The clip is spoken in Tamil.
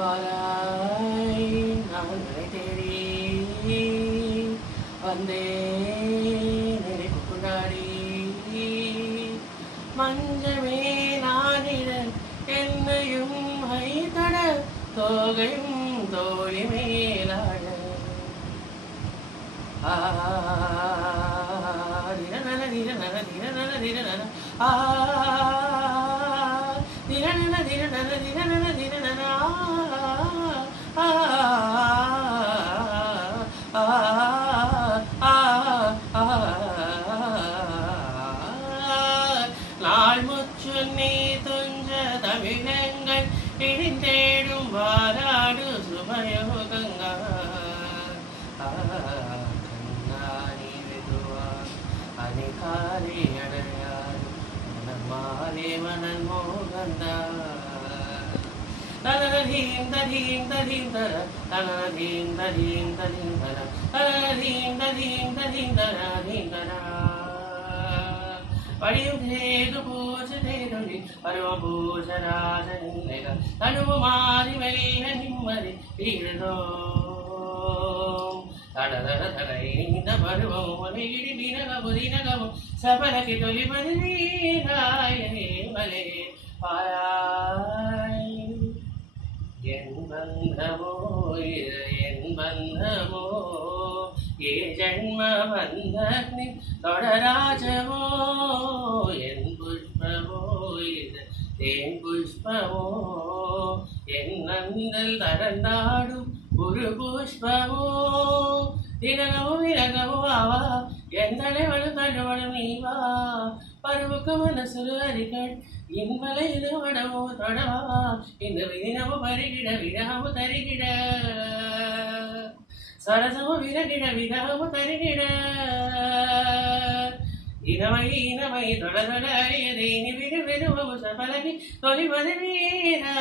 வாராய் நான் உன்னை தேடி வந்தேன் நினைப்பு கொண்டாடி மஞ்சமே நானிடன் என்னையும் ஐதட தோகையும் தோழி மேலாட திரணன திரணன திரணன திரணன திரணன திரணன திரணன திரணன நாள் முச்சு நீ துஞ்ச தமிழங்கள் இடிந்தேடும் வாராடு சுபயோகங்கா கண்ணானி விதுவா அணிகாரி அடையாறு மனமாரே மனன் மோகந்தா தனதீம் ததீம் ததீம் தர தனதீம் ததீம் ததீம் தர தனதீம் ததீம் ததீம் தரதீம் தர படியுதேது பூஜதேதுடி பரமபூஜராஜனில்லைக தனுவு மாறி மெல்ல நிம்மதி தீரதோ தடதட தடைந்த பருவம் ஒலியிடி வினகமுதினகமும் சபலகி தொலிபதி வீராயே மலே பாராய் என் பந்தமோ இது என் பந்தமோ ஏ ஜன்ம பந்தக்னி தொடராஜமோ என் புஷ்பமோ இது தேன் புஷ்பமோ என் நந்தல் தரந்தாடும் ஒரு புஷ்பமோ தினகமும் விரகமும் ஆவா என் தலைவனும் தடுவனும் நீவா பருவுக்கு மனசுரு அறிகள் இன்மலையிலு வடமோ தொடவா இந்த விதினமு பருகிட விரகமு தருகிட சரசமு விரகிட விரகமு தருகிட இனமை இனமை தொடதொட அறியதை இனி விடு வெறுவமு சபலகி தொழிவது வீரா